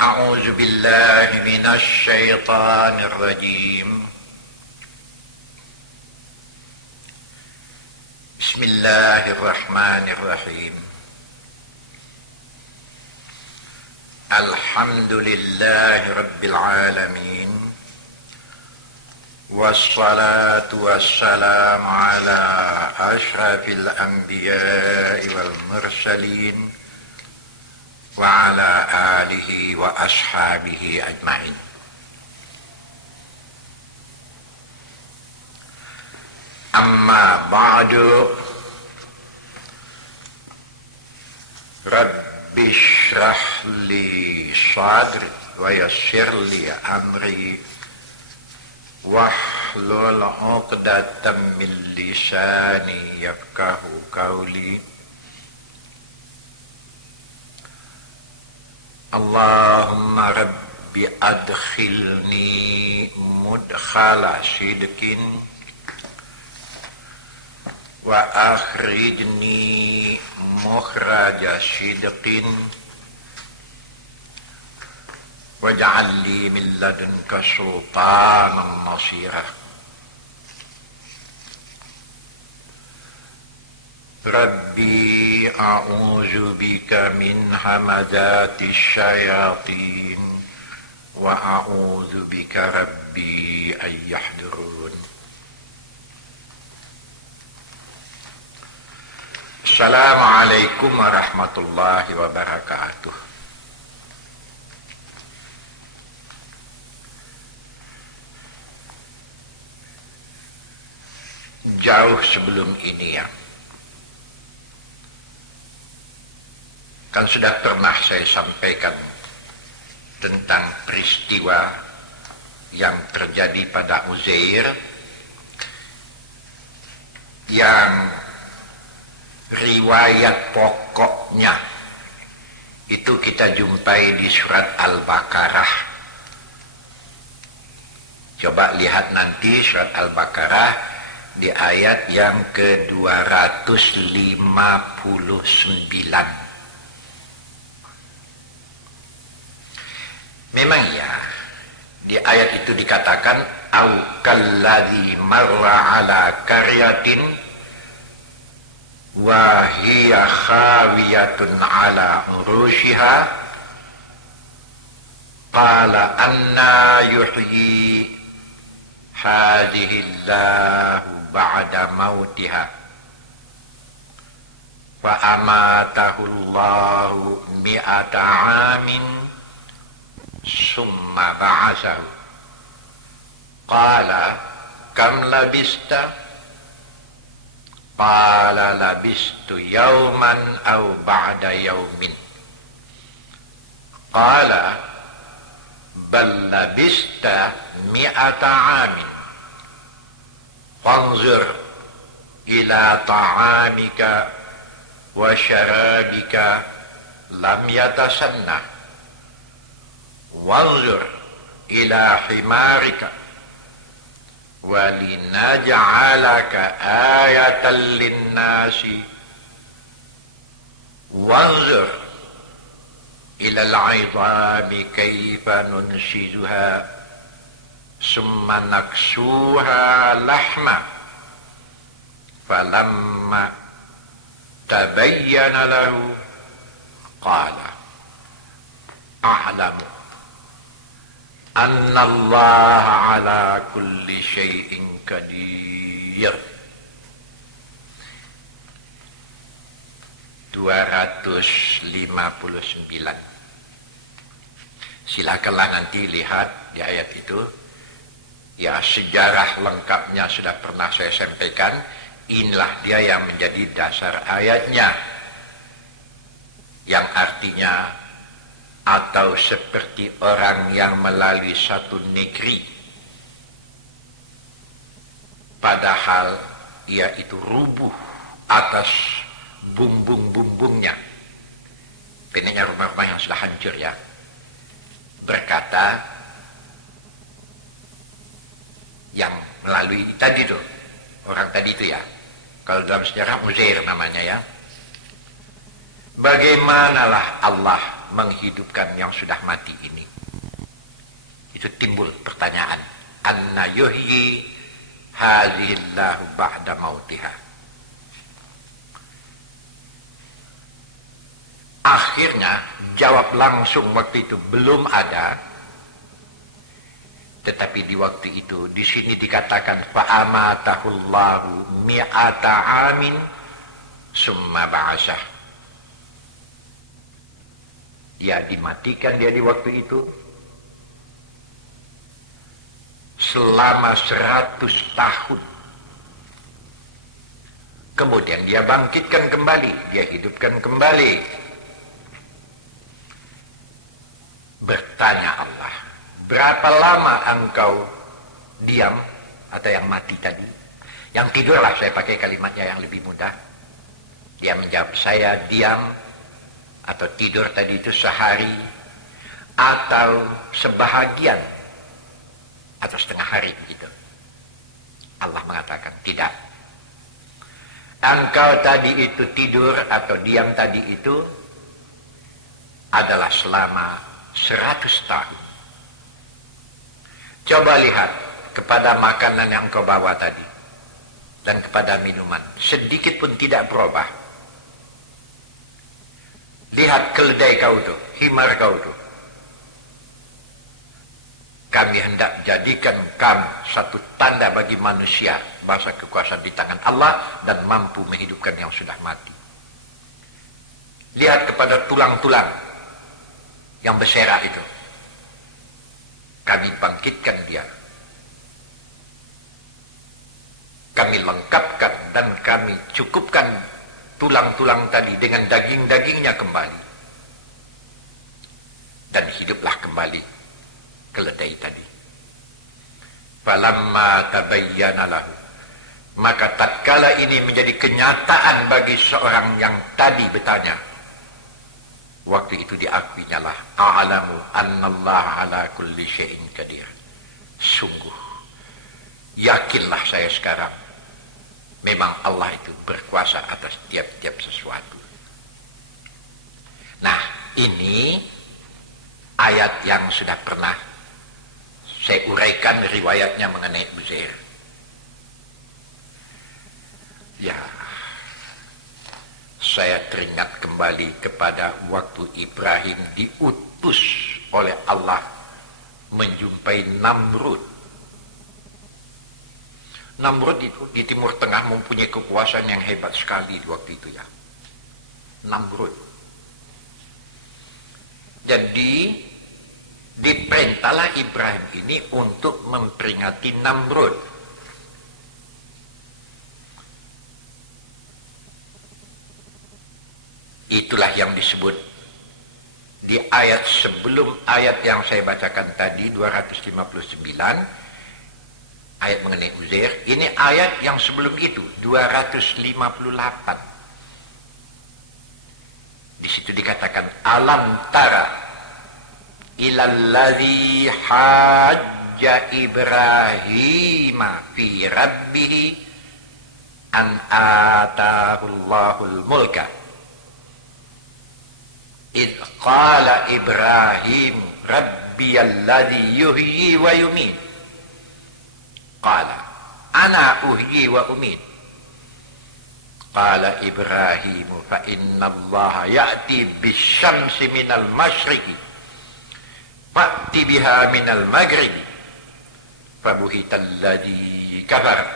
أعوذ بالله من الشيطان الرجيم. بسم الله الرحمن الرحيم. الحمد لله رب العالمين، والصلاة والسلام على أشرف الأنبياء والمرسلين وعلى آله وأصحابه أجمعين. أما بعد، رب اشرح لي صدري ويسر لي أمري واحلل عقدة من لساني يفقه قولي. اللهم رب أدخلني مدخل صدق وأخرجني مخرج صدق واجعل لي من لدنك سلطانا نصيرا. ربي أعوذ بك من همزات الشياطين وأعوذ بك ربي أن يحضرون. السلام عليكم ورحمة الله وبركاته. Jauh sebelum ini ya, kan sudah pernah saya sampaikan tentang peristiwa yang terjadi pada Uzair, yang riwayat pokoknya itu kita jumpai di surat Al-Baqarah. Coba lihat nanti surat Al-Baqarah di ayat yang ke-259. Memang ya, di ayat itu dikatakan au kalladzi marra ala qaryatin wa hiya khawiyatun ala urushiha qala anna yuhyi hadhihi Allahu ba'da mautiha wa amatahu Allahu mi'ata amin summa ba'asahu qala kam labista qala labistu yawman aw ba'da yawmin qala bal labista mi'ata amin fanzur ila ta'amika wa syarabika lam yatasannah wanzur ila himarika walinaj'alaka ayatan linnasi wanzur ila al'idhami kayfa nunshizuha summa naksuha lahma falamma tabayyana lahu qala a'lamu anna Allah ala kulli syai'in qadir. 259. Silakanlah nanti lihat di ayat itu. Ya, sejarah lengkapnya sudah pernah saya sampaikan. Inilah dia yang menjadi dasar ayatnya, yang artinya atau seperti orang yang melalui satu negeri padahal ia itu rubuh atas bumbung-bumbungnya, penanya rumah-rumah yang sudah hancur ya, berkata yang melalui tadi tuh orang tadi itu ya, kalau dalam sejarah Uzair namanya ya, bagaimanalah Allah menghidupkan yang sudah mati ini. yuhyi hadhillahu ba'da mautiha. Akhirnya jawab langsung waktu itu belum ada, tetapi di waktu itu di sini dikatakan fa'amatahullahu mi'ata amin summa ba'asah. Dia dimatikan dia di waktu itu selama 100 tahun. Kemudian dia bangkitkan kembali, dia hidupkan kembali. Bertanya Allah, berapa lama engkau diam atau yang mati tadi? Yang tidurlah, saya pakai kalimatnya yang lebih mudah. Dia menjawab, saya diam atau tidur tadi itu sehari atau sebahagian atau setengah hari begitu. Allah mengatakan tidak. Engkau tadi itu tidur atau diam tadi itu adalah selama 100 tahun. Coba lihat kepada makanan yang kau bawa tadi dan kepada minuman, sedikit pun tidak berubah. Lihat keledai kau itu, himar kau itu. Kami hendak jadikan kamu satu tanda bagi manusia bahwa kekuasaan di tangan Allah dan mampu menghidupkan yang sudah mati. Lihat kepada tulang-tulang yang berserak itu. Kami bangkitkan dia. Kami lengkapkan dan kami cukupkan tulang-tulang tadi dengan daging-dagingnya kembali. Dan hiduplah kembali keledai tadi. Falamma tabayyana lahu, maka tatkala ini menjadi kenyataan bagi seorang yang tadi bertanya, waktu itu diakuinya lah, a'lamu annallaha ala kulli syai'in qadir. Sungguh yakinlah saya sekarang, memang Allah itu berkuasa atas tiap-tiap sesuatu. Nah, ini ayat yang sudah pernah saya uraikan riwayatnya mengenai Uzair. Ya, saya teringat kembali kepada waktu Ibrahim diutus oleh Allah menjumpai Namrud. Namrud itu di Timur Tengah mempunyai kekuasaan yang hebat sekali di waktu itu ya. Namrud. Jadi diperintahlah Ibrahim ini untuk memperingati Namrud. Itulah yang disebut di ayat sebelum ayat yang saya bacakan tadi 259, ayat mengenai Uzair. Ini ayat yang sebelum itu 258. Di situ dikatakan alam tara ilalladzi hajja Ibrahim fi rabbih an atahul mulka id qala Ibrahim rabbiyalladzi yuhyi wa yumiit qala ana uhyi wa umiit qala Ibrahim fa inna Allah ya'ti bisyamsi minal masyriqi fa'ti biha minal maghribi fabuhitalladzi kafar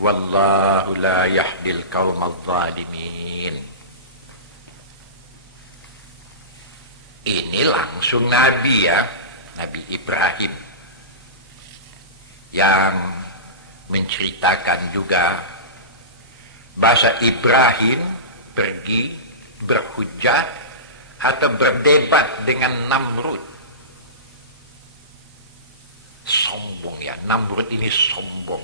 wallahu la yahdil qaumal zalimin. Ini langsung Nabi ya, Nabi Ibrahim yang menceritakan juga bahasa Ibrahim pergi berhujat atau berdebat dengan Namrud. Sombong ya, Namrud ini sombong,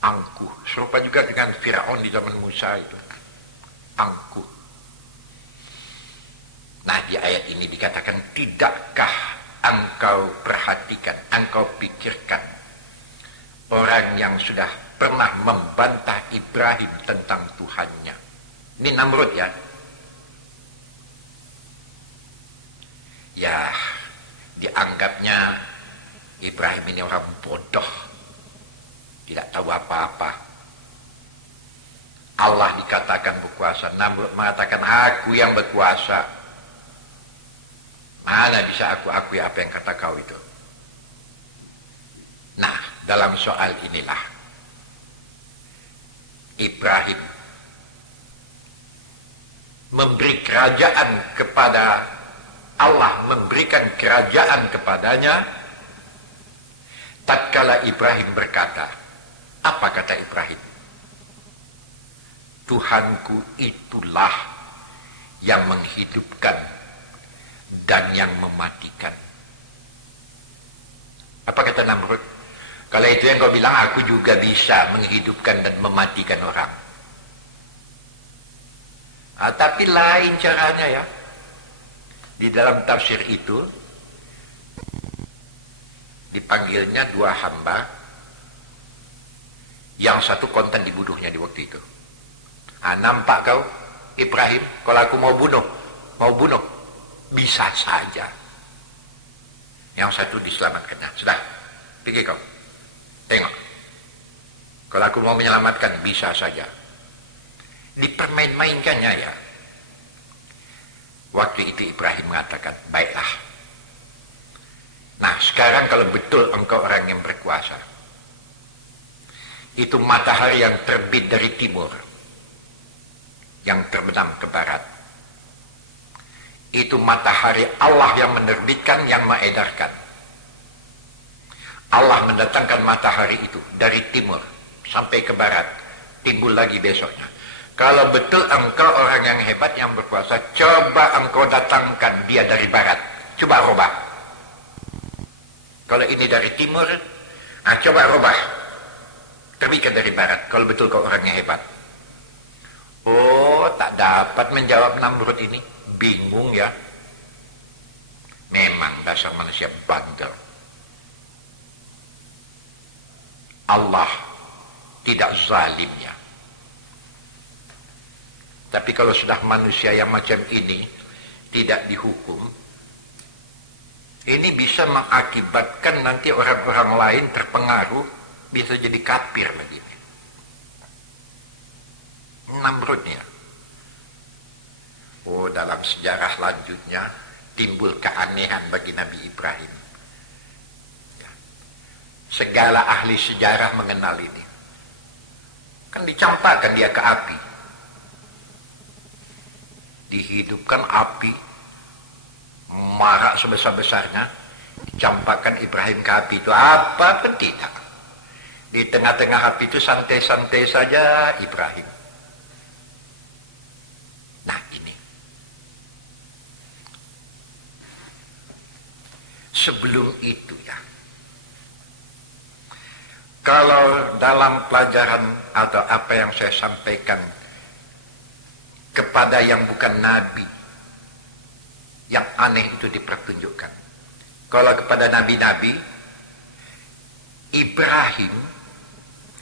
angkuh, serupa juga dengan Firaun di zaman Musa itu, angkuh. Nah, di ayat ini dikatakan, tidakkah engkau perhatikan, engkau pikirkan orang yang sudah pernah membantah Ibrahim tentang Tuhannya. Ini Namrud ya. Ya, dianggapnya Ibrahim ini orang bodoh. tidak tahu apa-apa. Allah dikatakan berkuasa, Namrud mengatakan aku yang berkuasa. Mana bisa aku akui apa yang kata kau itu? Nah, dalam soal inilah Ibrahim memberi kerajaan kepada Allah, memberikan kerajaan kepadanya. Tatkala Ibrahim berkata, apa kata Ibrahim? Tuhanku itulah yang menghidupkan dan yang mematikan. Apa kata Namrud? Kalau itu yang kau bilang, aku juga bisa menghidupkan dan mematikan orang. Tapi lain caranya ya. Di dalam tafsir itu dipanggilnya dua hamba, yang satu konten dibunuhnya di waktu itu. Nampak kau Ibrahim, kalau aku mau bunuh, bisa saja. Yang satu diselamatkannya. Sudah, pikir kau, tengok. Kalau aku mau menyelamatkan, bisa saja. Dipermain-mainkannya ya. Waktu itu Ibrahim mengatakan, baiklah. Nah, sekarang kalau betul engkau orang yang berkuasa, itu matahari yang terbit dari timur, yang terbenam ke barat, itu matahari Allah yang menerbitkan, yang mengedarkan. Allah mendatangkan matahari itu dari timur sampai ke barat, timbul lagi besoknya. Kalau betul engkau orang yang hebat, yang berkuasa, coba engkau datangkan dia dari barat. Coba rubah. Kalau ini dari timur, coba rubah. Terbitkan dari barat, kalau betul kau orang yang hebat. Oh, tak dapat menjawab Namrud ini. Bingung ya. Memang dasar manusia bandel. Allah tidak zalimnya. Tapi kalau sudah manusia yang macam ini tidak dihukum, ini bisa mengakibatkan nanti orang-orang lain terpengaruh, bisa jadi kafir begini. Namrudnya. Oh, dalam sejarah lanjutnya timbul keanehan bagi Nabi Ibrahim. Segala ahli sejarah mengenal ini. Kan dicampakkan dia ke api. Dihidupkan api, marak sebesar-besarnya, dicampakkan Ibrahim ke api itu apa pun tidak. Di tengah-tengah api itu santai-santai saja Ibrahim. Nah ini. Sebelum itu ya, kalau dalam pelajaran atau apa yang saya sampaikan kepada yang bukan nabi, yang aneh itu dipertunjukkan. Kalau kepada nabi-nabi, Ibrahim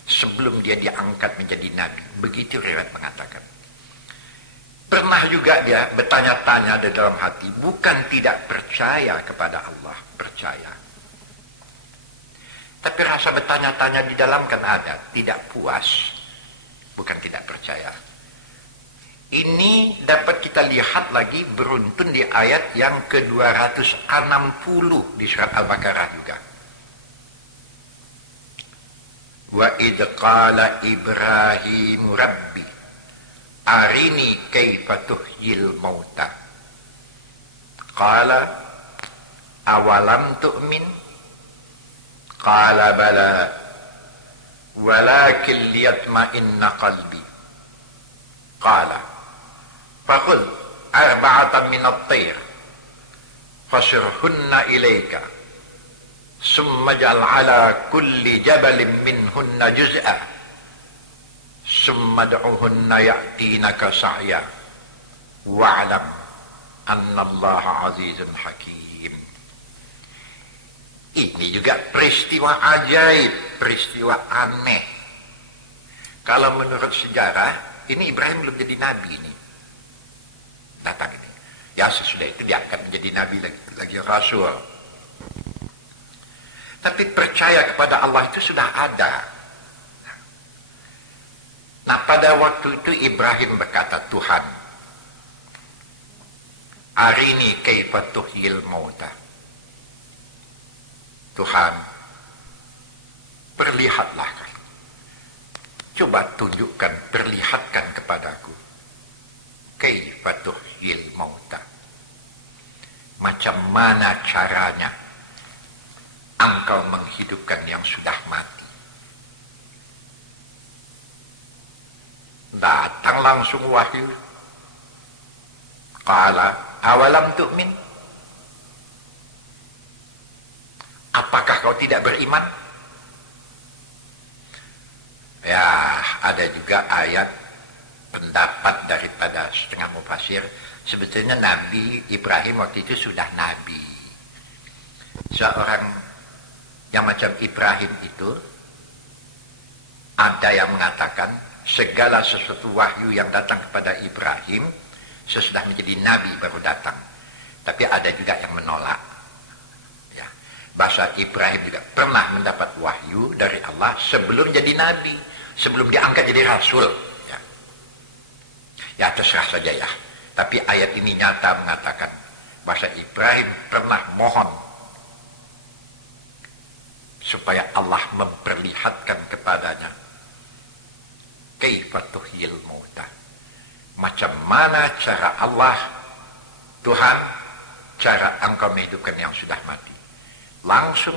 sebelum dia diangkat menjadi nabi, begitu riwayat mengatakan. Pernah juga dia bertanya-tanya di dalam hati, bukan tidak percaya kepada Allah, percaya. Tapi rasa bertanya-tanya di dalam kan ada, tidak puas, bukan tidak percaya. Ini dapat kita lihat lagi beruntun di ayat yang ke-260 di surat Al-Baqarah juga. Wa idh qala Ibrahim Rabbi arini kaifa tuhyil mauta. Qala awalam tu'min? Qala bala walakin liyatma'inna qalbi. Qala فخذ أربعة من الطير فصرهن إليك ثم اجعل على كل جبل منهن جزءا ثم ادعهن يأتينك سعيا واعلم أن الله عزيز حكيم. Ini juga peristiwa ajaib, peristiwa aneh. Kalau menurut sejarah, ini Ibrahim belum jadi nabi ini. Datang ini. Ya sesudah itu dia akan menjadi nabi lagi rasul. Tapi percaya kepada Allah itu sudah ada. Nah, pada waktu itu Ibrahim berkata, Tuhan, arini kaifa tuhyil mauta. Tuhan, perlihatlah. Coba tunjukkan, perlihatkan kepadaku. Kaifa tuhyil mauta. Macam mana caranya engkau menghidupkan yang sudah mati. Datang langsung wahyu. Qala awalam tu'min. Apakah kau tidak beriman? Ya, ada juga ayat pendapat daripada setengah mufasir. Sebetulnya Nabi Ibrahim waktu itu sudah nabi. Seorang yang macam Ibrahim itu, ada yang mengatakan segala sesuatu wahyu yang datang kepada Ibrahim sesudah menjadi nabi baru datang. Tapi ada juga yang menolak. Ya. Bahasa Ibrahim juga pernah mendapat wahyu dari Allah sebelum jadi nabi, sebelum diangkat jadi rasul. Ya, ya terserah saja ya. Tapi ayat ini nyata mengatakan bahasa Ibrahim pernah mohon supaya Allah memperlihatkan kepadanya kaifa tuhyil mauta. Macam mana cara Allah, Tuhan, cara engkau menghidupkan yang sudah mati. Langsung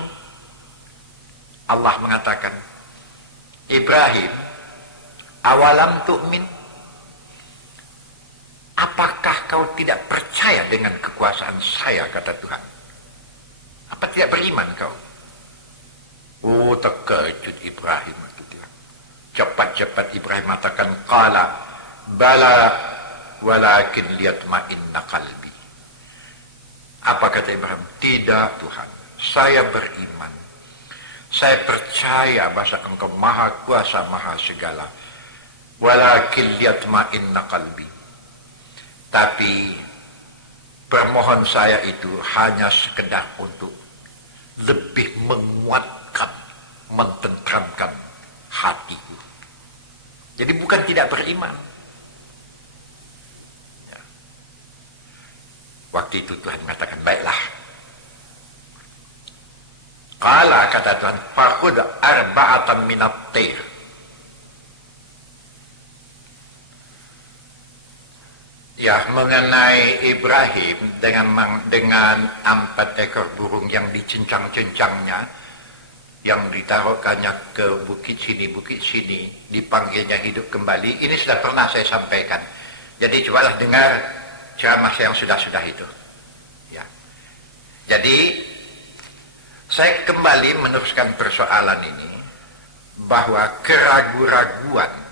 Allah mengatakan, Ibrahim, awalam tu'min. Apakah kau tidak percaya dengan kekuasaan saya, kata Tuhan? Apa tidak beriman kau? Oh, terkejut Ibrahim. Cepat-cepat Ibrahim mengatakan, qala bala walakin liyatma'inna qalbi. Apa kata Ibrahim? Tidak Tuhan, saya beriman. Saya percaya bahwa engkau maha kuasa, maha segala. Walakin liyatma'inna qalbi. Tapi permohon saya itu hanya sekedar untuk lebih menguatkan, mententramkan hatiku. Jadi bukan tidak beriman. Ya. Waktu itu Tuhan mengatakan, baiklah. Qala, kata Tuhan, fakhud arba'atan minat tayr. Ya, mengenai Ibrahim dengan 4 ekor burung yang dicincang-cincangnya, yang ditaruhkannya ke bukit sini, dipanggilnya hidup kembali. Ini sudah pernah saya sampaikan. Jadi cobalah dengar ceramah saya yang sudah-sudah itu. Ya. Jadi saya kembali meneruskan persoalan ini, bahwa keraguan-raguan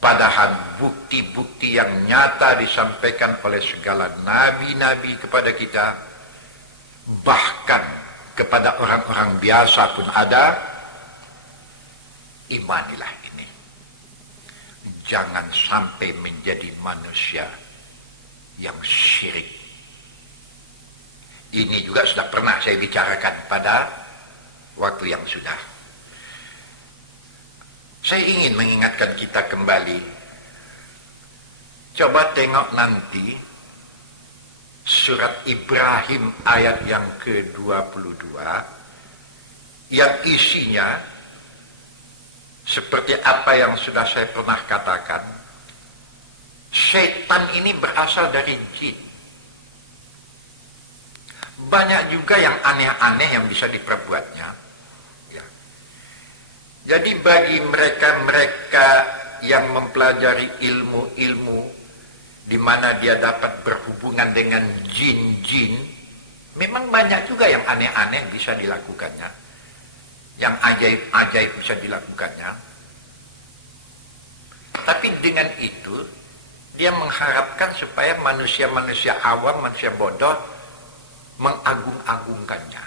padahal bukti-bukti yang nyata disampaikan oleh segala nabi-nabi kepada kita, bahkan kepada orang-orang biasa pun ada. Imanilah ini. Jangan sampai menjadi manusia yang syirik. Ini juga sudah pernah saya bicarakan pada waktu yang sudah. Saya ingin mengingatkan kita kembali. Coba tengok nanti surat Ibrahim ayat yang ke-22 yang isinya seperti apa yang sudah saya pernah katakan. Setan ini berasal dari jin. Banyak juga yang aneh-aneh yang bisa diperbuatnya. Jadi bagi mereka-mereka yang mempelajari ilmu-ilmu di mana dia dapat berhubungan dengan jin-jin, memang banyak juga yang aneh-aneh bisa dilakukannya, yang ajaib-ajaib bisa dilakukannya. Tapi dengan itu dia mengharapkan supaya manusia-manusia awam, manusia bodoh mengagung-agungkannya.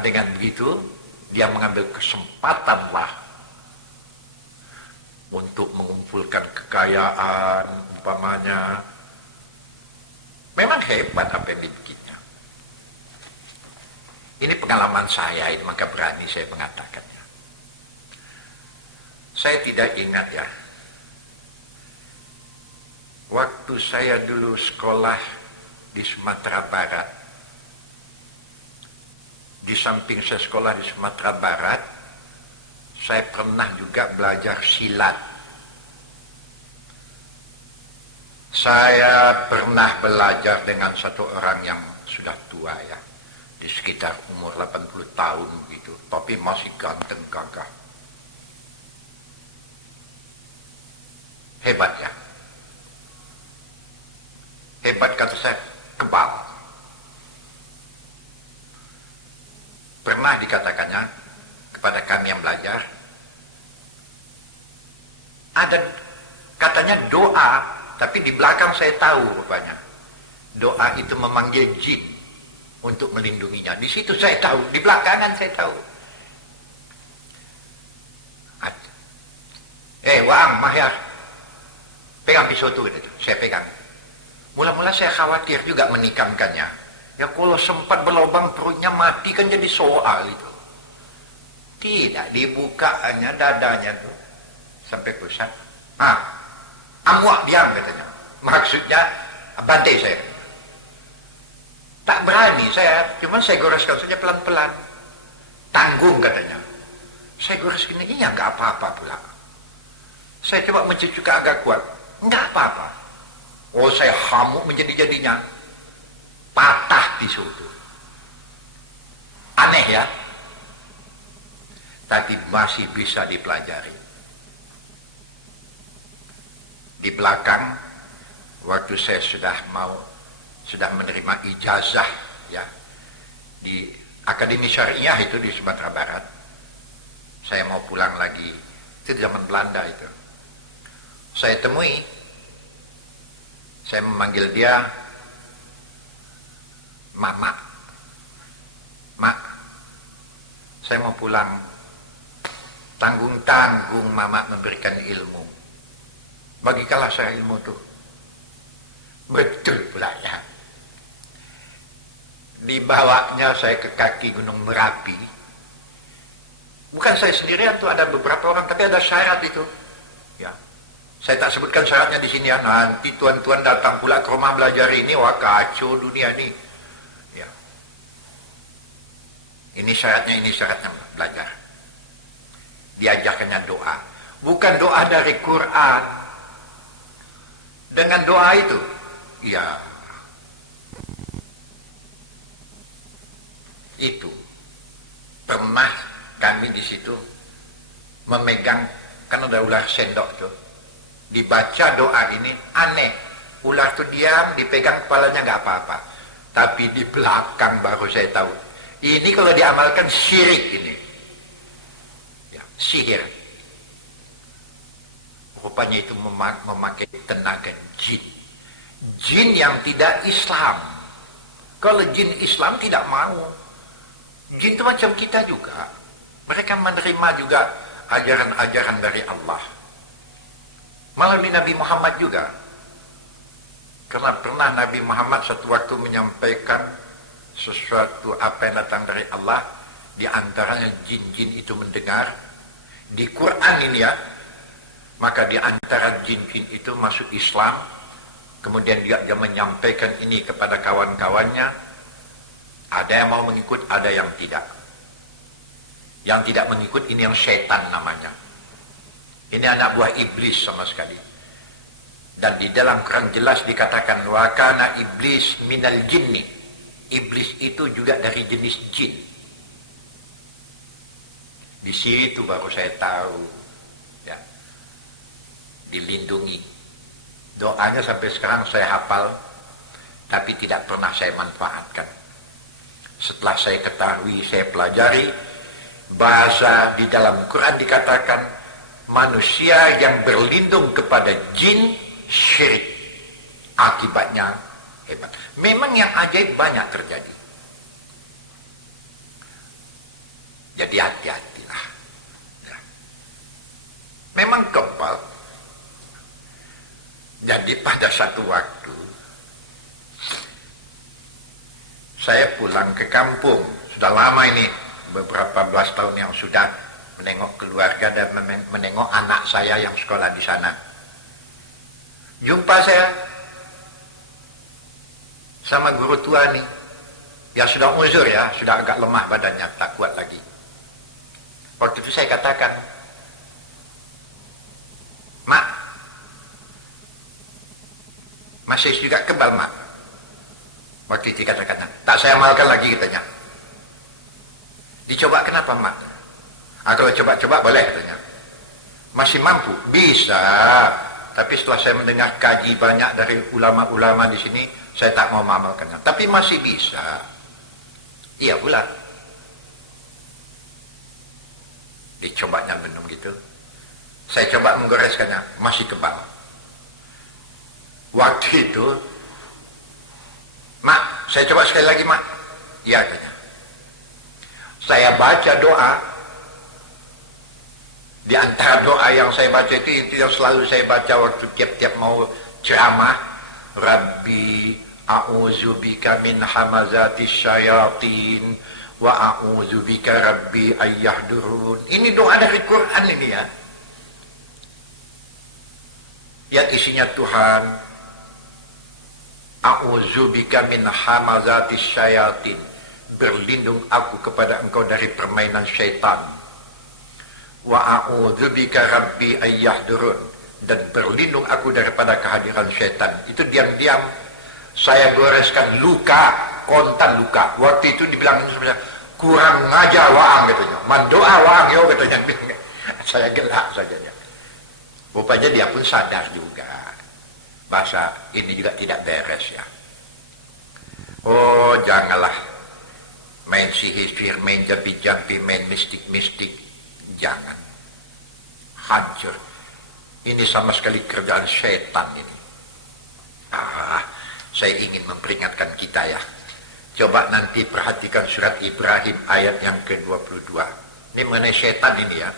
Dengan begitu dia mengambil kesempatanlah untuk mengumpulkan kekayaan, umpamanya. Memang hebat apa yang dibikinnya. Ini pengalaman saya, ini maka berani saya mengatakannya. Saya tidak ingat ya. Waktu saya dulu sekolah di Sumatera Barat, di samping saya sekolah di Sumatera Barat, saya pernah juga belajar silat. Saya pernah belajar dengan satu orang yang sudah tua ya, di sekitar umur 80 tahun begitu, tapi masih ganteng gagah. Hebat ya. Hebat kata saya, kebal. Pernah dikatakannya kepada kami yang belajar, ada katanya doa, tapi di belakang saya tahu rupanya doa itu memanggil jin untuk melindunginya. Di situ saya tahu, di belakangan saya tahu. Wang, Mahyar, pegang pisau itu, saya pegang. Mula-mula saya khawatir juga menikamkannya. Ya kalau sempat berlubang perutnya mati kan jadi soal itu. Tidak, dibuka hanya dadanya tuh sampai pusat. Amuak diam katanya. Maksudnya bantai saya. Tak berani saya, cuman saya goreskan saja pelan-pelan. Tanggung katanya. Saya goreskan ini ya nggak apa-apa pula. Saya coba mencucuk agak kuat, nggak apa-apa. Oh, saya hamuk menjadi-jadinya. Patah pisau itu. Aneh ya. Tapi masih bisa dipelajari. Di belakang, waktu saya sudah menerima ijazah ya di Akademi Syariah itu di Sumatera Barat. Saya mau pulang lagi. Itu zaman Belanda itu. Saya temui, saya memanggil dia Mak, saya mau pulang. Tanggung-tanggung Mama memberikan ilmu. Bagikanlah saya ilmu itu. Betul pula ya. Dibawanya saya ke kaki Gunung Merapi. Bukan saya sendirian tuh, ada beberapa orang, tapi ada syarat itu. Ya. Saya tak sebutkan syaratnya di sini ya. Nanti tuan-tuan datang pula ke rumah belajar ini, wah kacau dunia ini. Ya. Ini syaratnya belajar. Diajarkannya doa. Bukan doa dari Quran. Dengan doa itu, ya, itu pernah kami di situ memegang, kan ada ular sendok tuh. Dibaca doa ini, aneh. Ular tuh diam, dipegang kepalanya nggak apa-apa. Tapi di belakang baru saya tahu. Ini kalau diamalkan syirik ini. Ya, sihir. Rupanya itu memakai tenaga jin. Jin yang tidak Islam. Kalau jin Islam tidak mau. Jin itu macam kita juga. Mereka menerima juga ajaran-ajaran dari Allah. Melalui Nabi Muhammad juga. Karena pernah Nabi Muhammad satu waktu menyampaikan sesuatu apa yang datang dari Allah. Di antaranya jin-jin itu mendengar. Di Quran ini ya. Maka di antara jin-jin itu masuk Islam. Kemudian dia menyampaikan ini kepada kawan-kawannya. Ada yang mau mengikut, ada yang tidak. Yang tidak mengikut ini yang setan namanya. Ini anak buah iblis sama sekali. Dan di dalam Quran jelas dikatakan wa kana iblis minal jinni. Iblis itu juga dari jenis jin. Di situ baru saya tahu ya. Dilindungi. Doanya sampai sekarang saya hafal, tapi tidak pernah saya manfaatkan. Setelah saya ketahui, saya pelajari bahasa di dalam Quran dikatakan manusia yang berlindung kepada jin syirik. Akibatnya hebat. Memang yang ajaib banyak terjadi. Jadi hati-hatilah. Ya. Memang kebal. Jadi pada satu waktu saya pulang ke kampung. Sudah lama ini, beberapa belas tahun yang sudah. menengok keluarga dan menengok anak saya yang sekolah di sana. Jumpa saya sama guru tua nih, ya sudah uzur ya, sudah agak lemah badannya, tak kuat lagi. Waktu itu saya katakan, Mak, masih juga kebal Mak. Waktu itu katakan, tak saya amalkan lagi katanya. Dicoba kenapa Mak? Kalau coba-coba boleh katanya. Masih mampu? Bisa. Tapi setelah saya mendengar kaji banyak dari ulama-ulama di sini, saya tak mau mengamalkannya. Tapi masih bisa. Iya pula. Dicobanya minum gitu. Saya coba menggoreskannya, masih kebal. Waktu itu, Mak, saya coba sekali lagi Mak. Iya katanya. Saya baca doa. Di antara doa yang saya baca itu yang selalu saya baca waktu tiap-tiap mau ceramah, Rabbi a'udzubika min hamazatis syayatin wa a'udzubika rabbi ayyahdurun. Ini doa dari Quran ini ya. Yang isinya Tuhan, a'udzubika min hamazatis syayatin. Berlindung aku kepada engkau dari permainan syaitan. Wa a'udzubika rabbi ayyahdurun, dan berlindung aku daripada kehadiran syaitan. Itu diam-diam saya goreskan luka, kontan luka. Waktu itu dibilang kurang ngajar waang katanya, mandoa waang yo katanya. Saya gelak saja ya. Rupanya dia pun sadar juga bahasa ini juga tidak beres ya. Oh janganlah main sihir, main jampi-jampi, main mistik-mistik. Jangan. Hancur. Ini sama sekali kerjaan syaitan ini. Saya ingin memperingatkan kita ya. Coba nanti perhatikan surat Ibrahim ayat yang ke-22. Ini mengenai syaitan ini ya.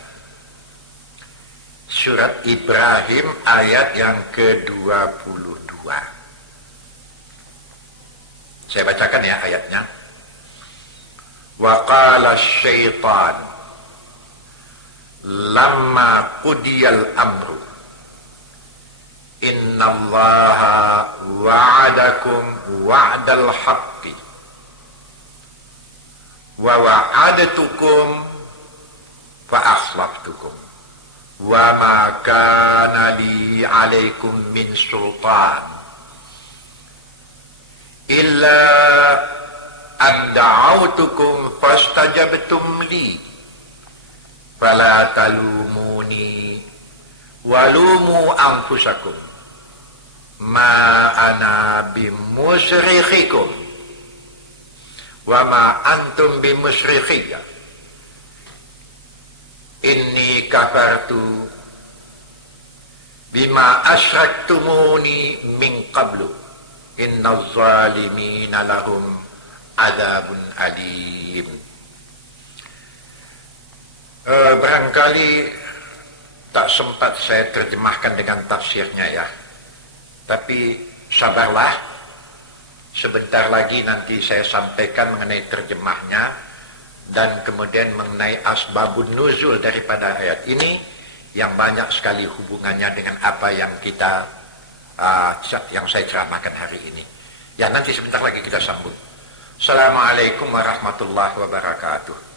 Surat Ibrahim ayat yang ke-22. Saya bacakan ya ayatnya. Wa qala syaitan lamma qudiyal amru innallaha wa'adakum wa'dal haqqi wa wa'adtukum fa akhlaftukum wa ma kana li 'alaikum min sultan illa an da'awtukum fastajabtum li fala talumuni walumu anfusakum ma ana bimusyrikhikum wa ma antum bimusyrikhiya inni kafartu bima asyraktumuni min qablu innaz zalimina lahum adzabun alim. Barangkali tak sempat saya terjemahkan dengan tafsirnya ya, tapi sabarlah, sebentar lagi nanti saya sampaikan mengenai terjemahnya dan kemudian mengenai asbabun nuzul daripada ayat ini yang banyak sekali hubungannya dengan apa yang kita yang saya ceramahkan hari ini ya. Nanti sebentar lagi kita sambung. Assalamualaikum warahmatullahi wabarakatuh.